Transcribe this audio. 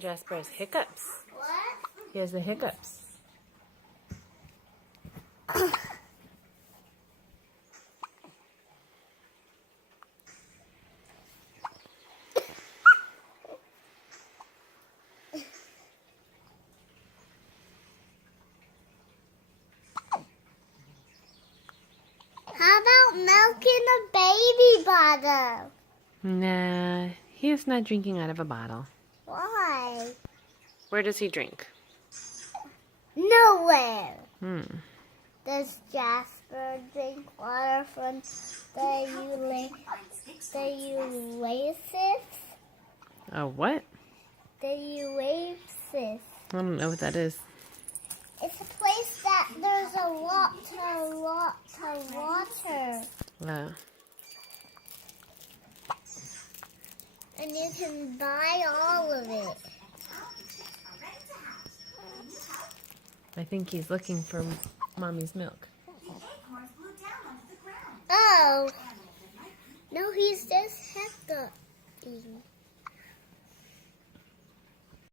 Jasper has hiccups. What? He has the hiccups. How about milking a baby bottle? Nah, he is not drinking out of a bottle. Why? Where does he drink? Nowhere. Does Jasper drink water from the oasis? A what? The oasis. I don't know what that is. It's a place that there's a lot of water. And you can buy all of it. I think he's looking for Mommy's milk. Oh. No, he's just hiccupping.